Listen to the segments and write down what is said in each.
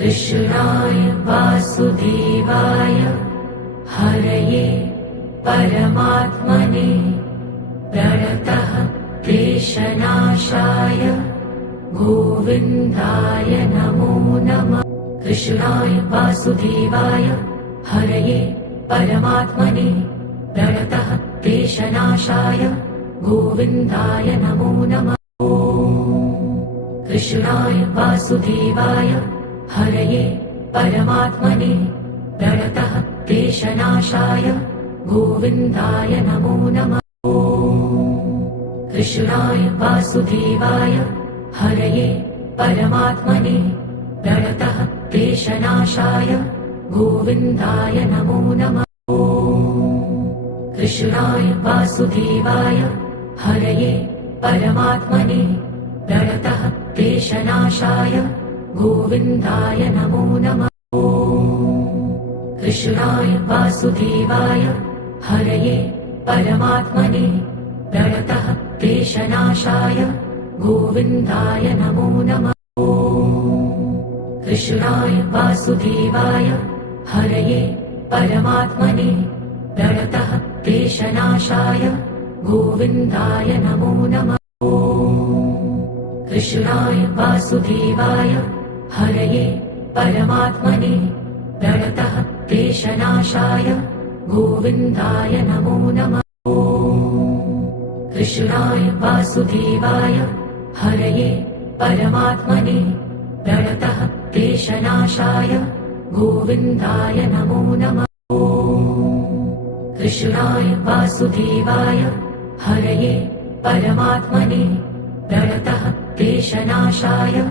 कृष्णाय वासुदेवाय हरये परमात्मने प्रणतः क्लेशनाशाय गोविन्दाय नमो नमः। कृष्णाय वासुदेवाय हरये परमात्मने प्रणतः क्लेशनाशाय गोविन्दाय नमो नमः। कृष्णाय वासुदेवाय हरये परमात्मने प्रणतः क्लेशनाशाय गोविन्दाय नमो नमः। कृष्णाय वासुदेवाय हरये परमात्मने प्रणतः क्लेशनाशाय गोविन्दाय नमो नमः। कृष्णाय वासुदेवाय हरये परमात्मने प्रणतः क्लेशनाशाय गोविन्दाय नमो नमः। कृष्णाय वासुदेवाय हरये परमात्मने प्रणतः क्लेशनाशाय गोविन्दाय नमो नमः। कृष्णाय वासुदेवाय हरये परमात्मने प्रणतः क्लेशनाशाय गोविन्दाय नमो नमः। कृष्णाय वासुदेवाय हरये परमात्मने प्रणतः क्लेशनाशाय गोविन्दाय नमो नमः। कृष्णाय वासुदेवाय हरये परमात्मने प्रणतः क्लेशनाशाय गोविन्दाय नमो नमः। कृष्णाय वासुदेवाय हरये परमात्मने प्रणतः क्लेशनाशाय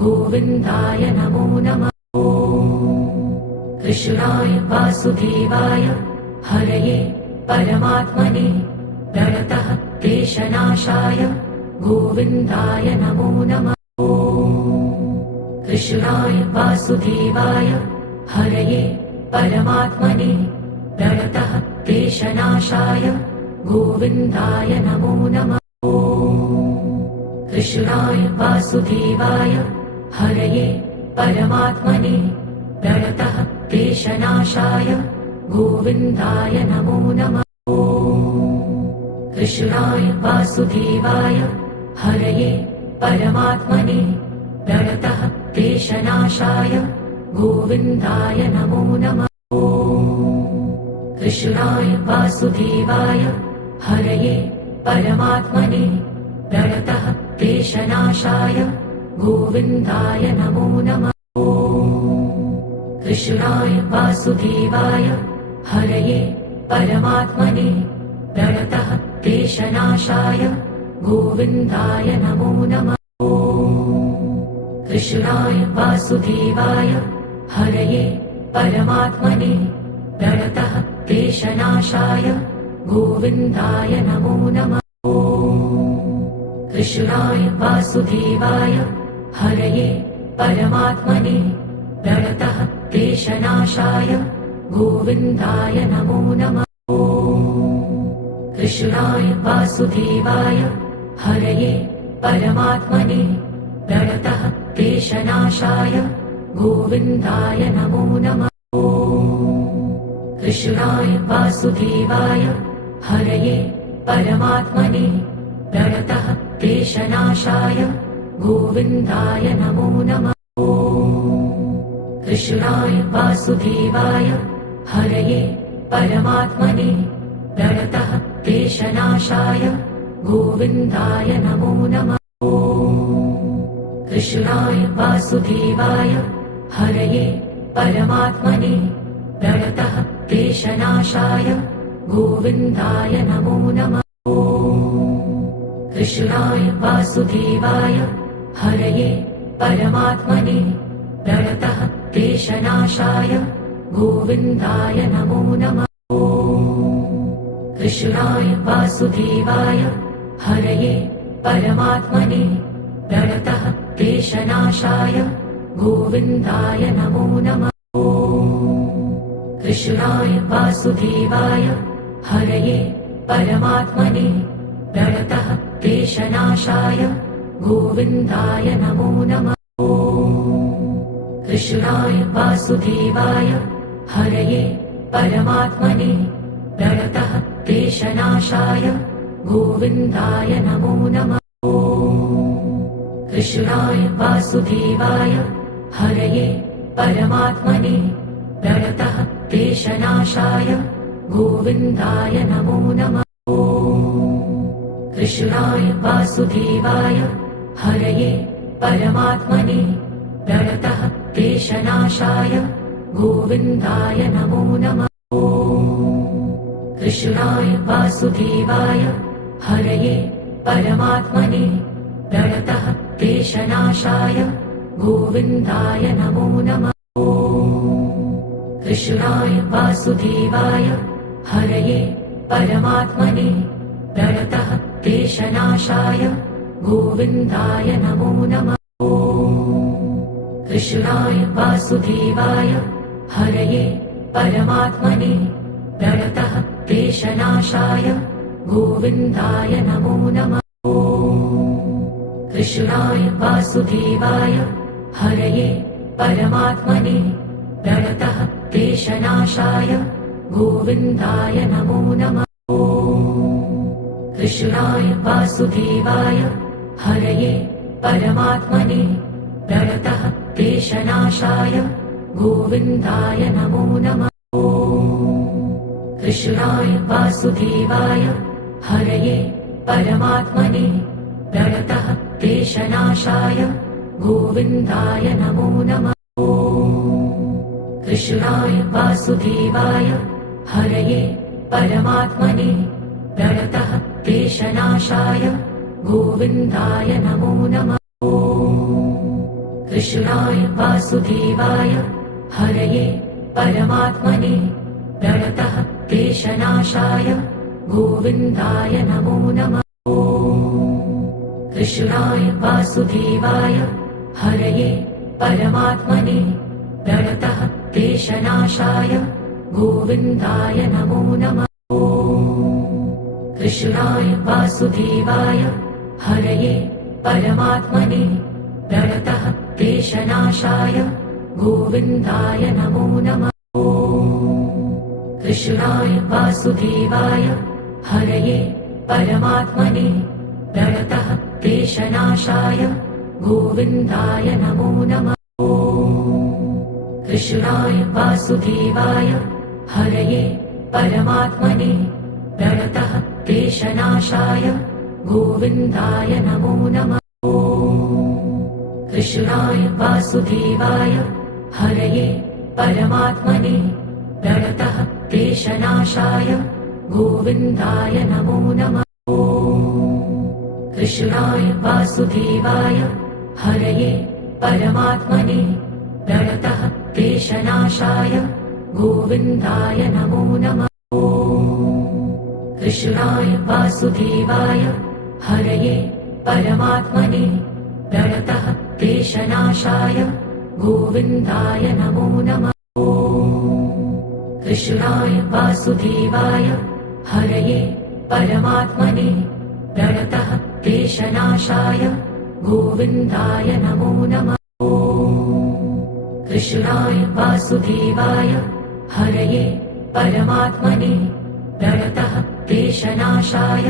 गोविन्दाय नमो नमः। कृष्णाय वासुदेवाय हरये परमात्मने प्रणतः क्लेशनाशाय गोविन्दाय नमो नमः। कृष्णाय वासुदेवाय हरये परमात्मने प्रणतः क्लेशनाशाय गोविन्दाय नमो नमः। कृष्णाय वासुदेवाय हरये परमात्मने प्रणतः क्लेशनाशाय गोविन्दाय नमो नमः। कृष्णाय वासुदेवाय हरये परमात्मने प्रणतः क्लेशनाशाय गोविन्दाय नमो नमः। कृष्णाय वासुदेवाय हरये परमात्मने प्रणतः क्लेशनाशाय गोविन्दाय नमो नमः। कृष्णाय वासुदेवाय हरये परमात्मने प्रणतः क्लेशनाशाय गोविन्दाय नमो नमः। कृष्णाय वासुदेवाय हरये परमात्मने प्रणतः क्लेशनाशाय गोविन्दाय नमो नमः। कृष्णाय वासुदेवाय हरये परमात्मने प्रणतः क्लेशनाशाय गोविन्दाय नमो नमः। कृष्णाय वासुदेवाय हरये परमात्मने प्रणतः क्लेशनाशाय गोविन्दाय नमो नमः। कृष्णाय वासुदेवाय हरये परमात्मने प्रणतः क्लेशनाशाय गोविन्दाय नमो नमः। कृष्णाय वासुदेवाय हरये परमात्मने प्रणतः क्लेशनाशाय गोविन्दाय नमो नमः। कृष्णाय वासुदेवाय हरये परमात्मने प्रणतः क्लेशनाशाय गोविन्दाय नमो नमः। कृष्णाय वासुदेवाय हरये परमात्मने प्रणतः क्लेशनाशाय गोविन्दाय नमो नमः। कृष्णाय वासुदेवाय हरये परमात्मने प्रणतः क्लेशनाशाय गोविन्दाय नमो नमः। कृष्णाय वासुदेवाय हरये परमात्मने प्रणतः क्लेशनाशाय गोविन्दाय नमो नमः। कृष्णाय वासुदेवाय हरये परमात्मने प्रणतः क्लेशनाशाय गोविन्दाय नमो नमः। कृष्णाय वासुदेवाय हरये परमात्मने प्रणतः क्लेशनाशाय गोविन्दाय नमो नमः। कृष्णाय वासुदेवाय हरये परमात्मने प्रणतः क्लेशनाशाय गोविन्दाय नमो नमः। कृष्णाय वासुदेवाय हरये परमात्मने प्रणतः क्लेशनाशाय गोविन्दाय नमो नमः। कृष्णाय वासुदेवाय हरये परमात्मने प्रणतः क्लेशनाशाय गोविन्दाय नमो नमः। कृष्णाय वासुदेवाय हरये परमात्मने प्रणतः क्लेशनाशाय गोविन्दाय नमो नमः। कृष्णाय वासुदेवाय हरये परमात्मने प्रणतः क्लेशनाशाय गोविन्दाय नमो नमः। कृष्णाय वासुदेवाय हरये परमात्मने प्रणतः क्लेशनाशाय गोविन्दाय नमो नमः। कृष्णाय वासुदेवाय हरये परमात्मने प्रणतः क्लेशनाशाय गोविन्दाय नमो नमः। कृष्णाय वासुदेवाय हरये परमात्मने प्रणतः क्लेशनाशाय गोविन्दाय नमो नमः। कृष्णाय वासुदेवाय हरये परमात्मने प्रणतः क्लेशनाशाय गोविन्दाय नमो नमः। कृष्णाय वासुदेवाय हरये परमात्मने प्रणतः क्लेशनाशाय गोविन्दाय नमो नमः। कृष्णाय वासुदेवाय हरये परमात्मने प्रणतः क्लेशनाशाय गोविन्दाय नमो नमः। कृष्णाय वासुदेवाय हरये परमात्मने प्रणतः क्लेशनाशाय गोविन्दाय नमो नमः। कृष्णाय वासुदेवाय हरये परमात्मने प्रणतः क्लेशनाशाय गोविन्दाय नमो नमः। कृष्णाय वासुदेवाय हरये परमात्मने प्रणतः क्लेशनाशाय गोविन्दाय नमो नमः। कृष्णाय वासुदेवाय हरये परमात्मने प्रणतः क्लेशनाशाय गोविन्दाय नमो नमः। कृष्णाय वासुदेवाय हरये परमात्मने प्रणतः क्लेशनाशाय गोविन्दाय नमो नमः। कृष्णाय वासुदेवाय हरये परमात्मने प्रणतः क्लेशनाशाय गोविन्दाय नमो नमः। कृष्णाय वासुदेवाय हरये परमात्मने प्रणतः क्लेशनाशाय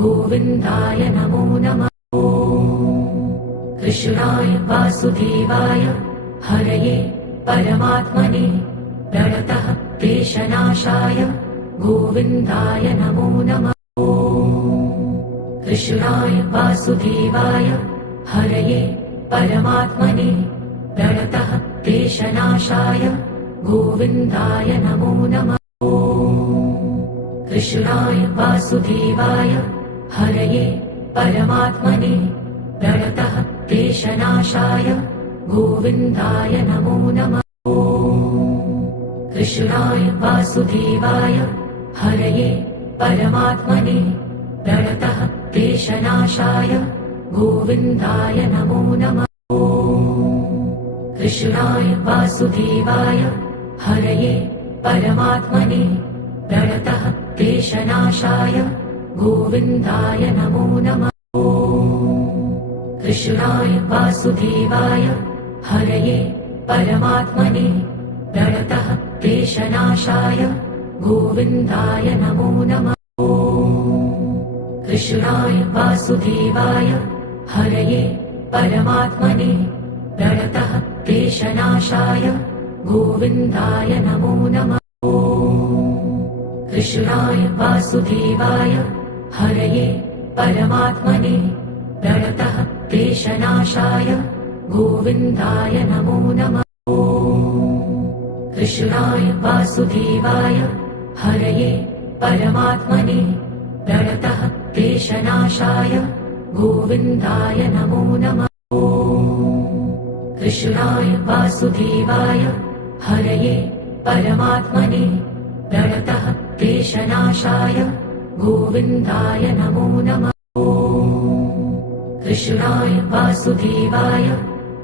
गोविन्दाय नमो नमः। कृष्णाय वासुदेवाय हरये परमात्मने प्रणतः क्लेशनाशाय गोविन्दाय नमो नमः। कृष्णाय वासुदेवाय हरये परमात्मने प्रणतः क्लेशनाशाय गोविन्दाय नमो नमः। कृष्णाय वासुदेवाय हरये परमात्मने प्रणतः क्लेशनाशाय गोविन्दाय नमो नमः। कृष्णाय वासुदेवाय हरये परमात्मने प्रणतः क्लेशनाशाय गोविन्दाय नमो नमः। कृष्णाय वासुदेवाय हरये परमात्मने प्रणतः क्लेशनाशाय गोविन्दाय नमो नमः। कृष्णाय वासुदेवाय हरये परमात्मने प्रणतः क्लेशनाशाय गोविन्दाय नमो नमः। कृष्णाय वासुदेवाय हरये परमात्मने प्रणतः क्लेशनाशाय गोविन्दाय नमो नमः। कृष्णाय वासुदेवाय हरये परमात्मने प्रणतः क्लेशनाशाय गोविन्दाय नमो नमः। कृष्णाय वासुदेवाय हरये परमात्मने प्रणतः क्लेशनाशाय गोविन्दाय नमो नमः। कृष्णाय वासुदेवाय हरये परमात्मने प्रणतः क्लेशनाशाय गोविन्दाय नमो नमः। कृष्णाय वासुदेवाय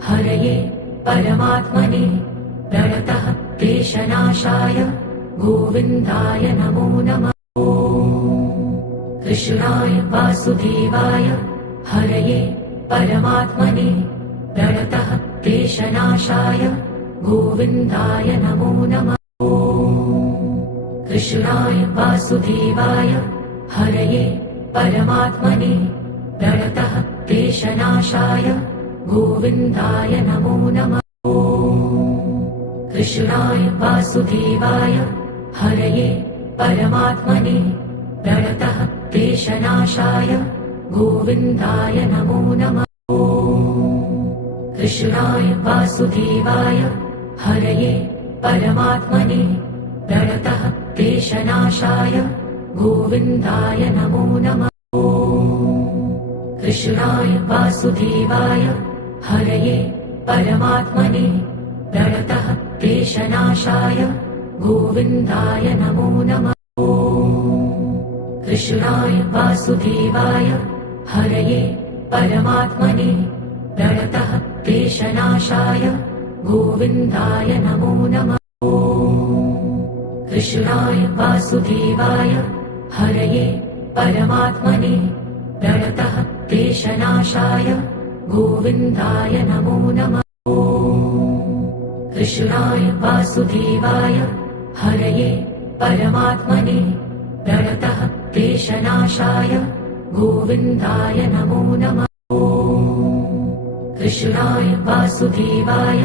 हरये परमात्मने प्रणतः क्लेशनाशाय गोविन्दाय नमो नमः। कृष्णाय वासुदेवाय हरये परमात्मने प्रणतः क्लेशनाशाय गोविन्दाय नमो नमः। कृष्णाय वासुदेवाय हरये परमात्मने प्रणतः क्लेशनाशाय गोविन्दाय नमो नमः। कृष्णाय वासुदेवाय हरये परमात्मने प्रणतः क्लेशनाशाय गोविन्दाय नमो नमः। कृष्णाय वासुदेवाय हरये परमात्मने प्रणतः क्लेशनाशाय गोविन्दाय नमो नमः। कृष्णाय वासुदेवाय हरये परमात्मने प्रणतः क्लेशनाशाय गोविन्दाय नमो नमः। कृष्णाय वासुदेवाय हरये परमात्मने प्रणतः क्लेशनाशाय गोविन्दाय नमो नमः। कृष्णाय वासुदेवाय हरये परमात्मने प्रणतः क्लेशनाशाय गोविन्दाय नमो नमः। कृष्णाय वासुदेवाय हरये परमात्मने प्रणतः क्लेशनाशाय गोविन्दाय नमो नमः। कृष्णाय वासुदेवाय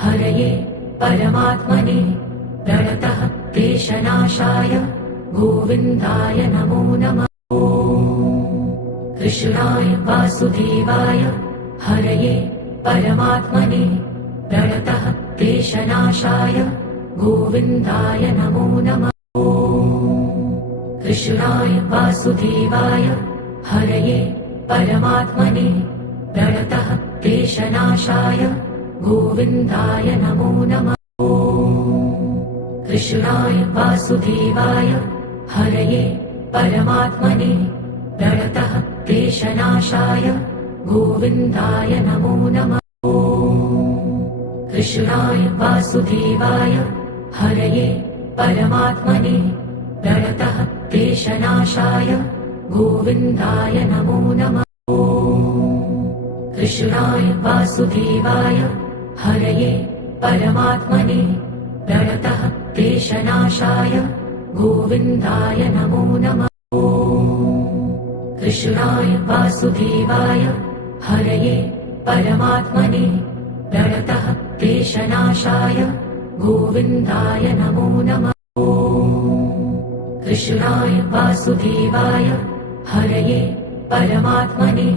हरये परमात्मने प्रणतः क्लेशनाशाय गोविन्दाय नमो नमः। कृष्णाय वासुदेवाय हरये परमात्मने प्रणतः क्लेशनाशाय गोविन्दाय नमो नमः। कृष्णाय वासुदेवाय हरये परमात्मने प्रणतः क्लेशनाशाय गोविन्दाय नमो नमः। कृष्णाय वासुदेवाय हरये परमात्मने प्रणतः क्लेशनाशाय गोविन्दाय नमो नमः। कृष्णाय वासुदेवाय हरये परमात्मने प्रणतः क्लेशनाशाय गोविन्दाय नमो नमः। कृष्णाय वासुदेवाय हरये परमात्मने प्रणतः क्लेशनाशाय गोविन्दाय नमो नमः। कृष्णाय वासुदेवाय हरये परमात्मने प्रणतः क्लेशनाशाय गोविन्दाय नमो नमः। कृष्णाय वासुदेवाय हरये परमात्मने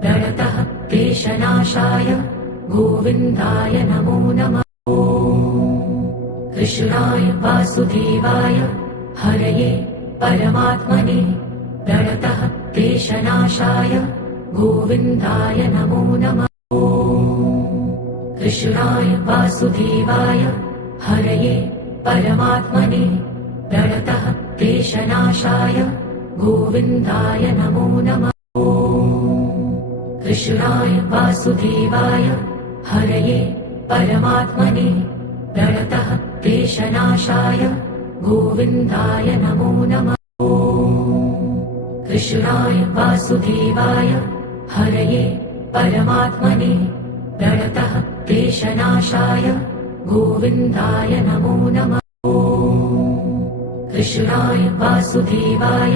प्रणतः क्लेशनाशाय गोविन्दाय नमो नमः। कृष्णाय वासुदेवाय हरये परमात्मने प्रणतः क्लेशनाशाय गोविन्दाय नमो नमः। कृष्णाय वासुदेवाय हरये परमात्मने प्रणतः क्लेशनाशाय गोविन्दाय नमो नमः। कृष्णाय वासुदेवाय हरये परमात्मने प्रणतः क्लेशनाशाय गोविन्दाय नमो नमः। कृष्णाय वासुदेवाय हरये परमात्मने प्रणतः क्लेशनाशाय गोविन्दाय नमो नमः। कृष्णाय वासुदेवाय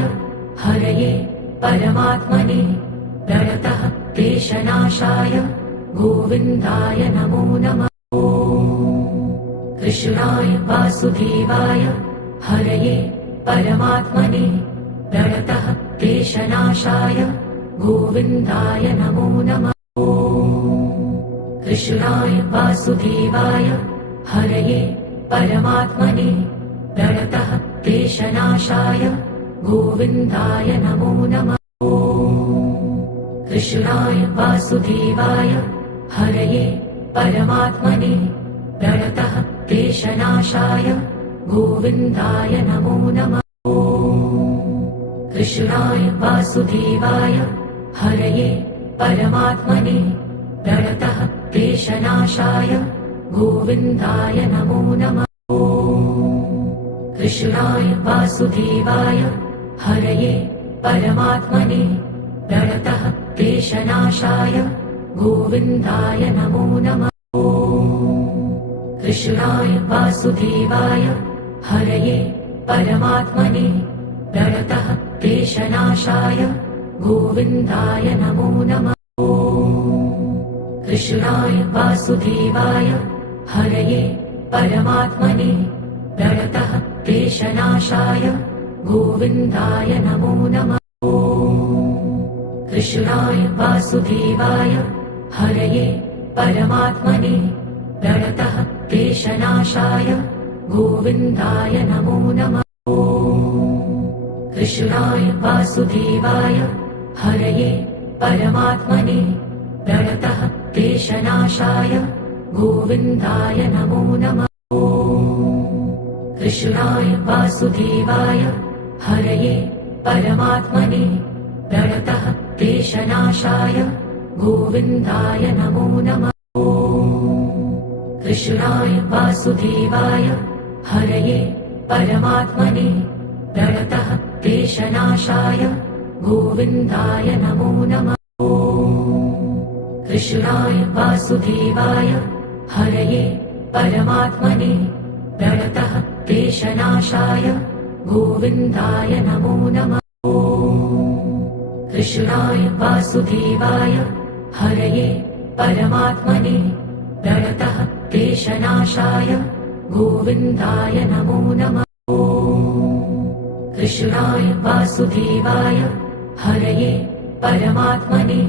हरये परमात्मने प्रणतः क्लेशनाशाय गोविन्दाय नमो नमः। कृष्णाय वासुदेवाय हरये परमात्मने प्रणतः क्लेशनाशाय गोविन्दाय नमो नमः। कृष्णाय वासुदेवाय हरये परमात्मने प्रणतः क्लेशनाशाय गोविन्दाय नमो नमः। कृष्णाय वासुदेवाय हरये परमात्मने प्रणतः क्लेशनाशाय गोविन्दाय नमो नमः। कृष्णाय वासुदेवाय हरये परमात्मने प्रणतः क्लेशनाशाय गोविन्दाय नमो नमः। कृष्णाय वासुदेवाय हरये परमात्मने प्रणतः क्लेशनाशाय गोविन्दाय नमो नमः। कृष्णाय वासुदेवाय हरये परमात्मने प्रणतः क्लेशनाशाय गोविन्दाय नमो नमः। कृष्णाय वासुदेवाय हरये परमात्मने प्रणतः क्लेशनाशाय गोविन्दाय नमो नमः। कृष्णाय वासुदेवाय हरये परमात्मने प्रणतः क्लेशनाशाय गोविन्दाय नमो नमः। कृष्णाय वासुदेवाय हरये परमात्मने प्रणतः क्लेशनाशाय गोविन्दाय नमो नमः। कृष्णाय वासुदेवाय हरये परमात्मने प्रणतः क्लेशनाशाय गोविन्दाय नमो नमः। कृष्णाय वासुदेवाय हरये परमात्मने प्रणतः क्लेशनाशाय गोविन्दाय नमो नमः। कृष्णाय वासुदेवाय हरये परमात्मने प्रणतः क्लेशनाशाय गोविन्दाय नमो नमः। कृष्णाय वासुदेवाय हरये परमात्मने प्रणतः क्लेशनाशाय गोविन्दाय नमो नमः। कृष्णाय वासुदेवाय हरये परमात्मने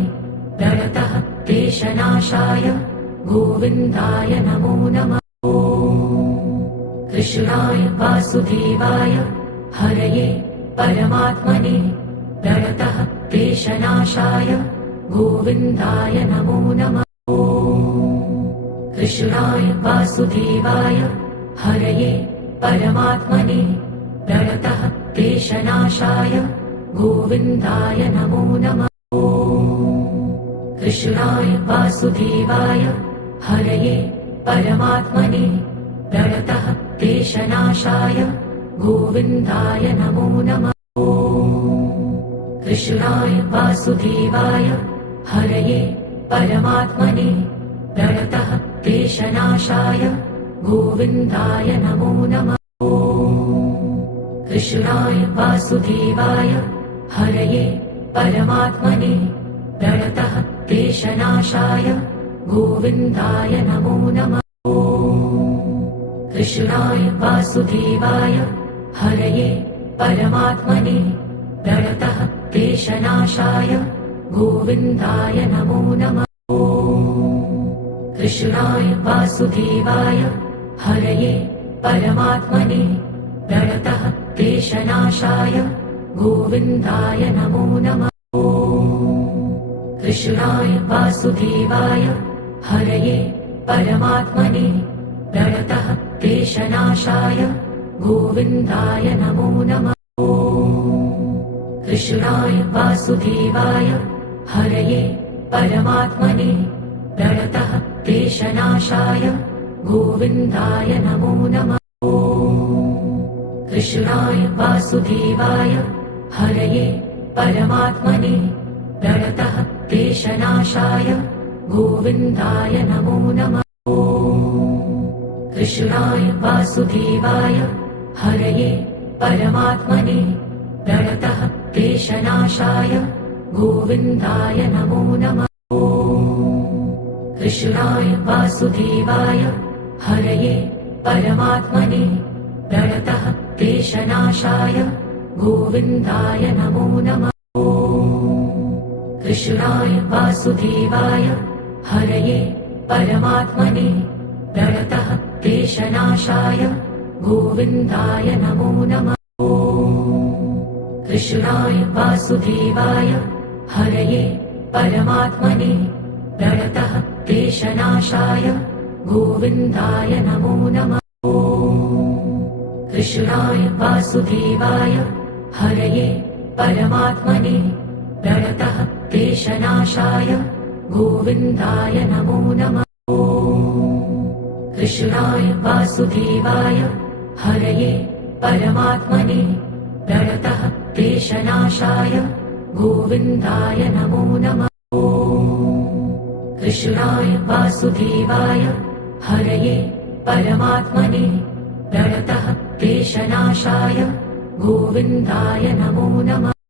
प्रणतः क्लेशनाशाय गोविन्दाय नमो नमः। कृष्णाय वासुदेवाय हरये परमात्मने प्रणतः क्लेशनाशाय गोविन्दाय नमो नमः। कृष्णाय वासुदेवाय हरये परमात्मने प्रणतः क्लेशनाशाय गोविन्दाय नमो नमः। कृष्णाय वासुदेवाय हरये परमात्मने प्रणतः क्लेशनाशाय गोविन्दाय नमो नमः। कृष्णाय वासुदेवाय हरये परमात्मने प्रणतः क्लेशनाशाय गोविन्दाय नमो नमः। कृष्णाय वासुदेवाय हरये परमात्मने प्रणतः क्लेशनाशाय गोविन्दाय नमो नमः। कृष्णाय वासुदेवाय हरये परमात्मने प्रणतः क्लेशनाशाय गोविन्दाय नमो नमः। कृष्णाय वासुदेवाय हरये परमात्मने प्रणतः क्लेशनाशाय गोविन्दाय नमो नमः। कृष्णाय वासुदेवाय हरये परमात्मने प्रणतः क्लेशनाशाय गोविन्दाय नमो नमः। कृष्णाय वासुदेवाय हरये परमात्मने प्रणतः क्लेशनाशाय गोविन्दाय नमो नमः। कृष्णाय वासुदेवाय हरये परमात्मने प्रणतः क्लेशनाशाय गोविन्दाय नमो नमः। कृष्णाय वासुदेवाय हरये परमात्मने प्रणतः क्लेशनाशाय गोविन्दाय नमो नमः। कृष्णाय वासुदेवाय हरये परमात्मने प्रणतः क्लेशनाशाय गोविन्दाय नमो नमः। कृष्णाय वासुदेवाय हरये परमात्मने प्रणतः क्लेशनाशाय गोविन्दाय नमो नमः। कृष्णाय वासुदेवाय हरये परमात्मने प्रणतः क्लेशनाशाय गोविन्दाय नमो नमः। कृष्णाय वासुदेवाय हरये परमात्मने प्रणतः क्लेशनाशाय गोविन्दाय नमो नमः। कृष्णाय वासुदेवाय हरये परमात्मने प्रणतः क्लेशनाशाय गोविन्दाय नमो नमः। कृष्णाय वासुदेवाय हरये परमात्मने प्रणतः क्लेशनाशाय गोविन्दाय नमो नमः।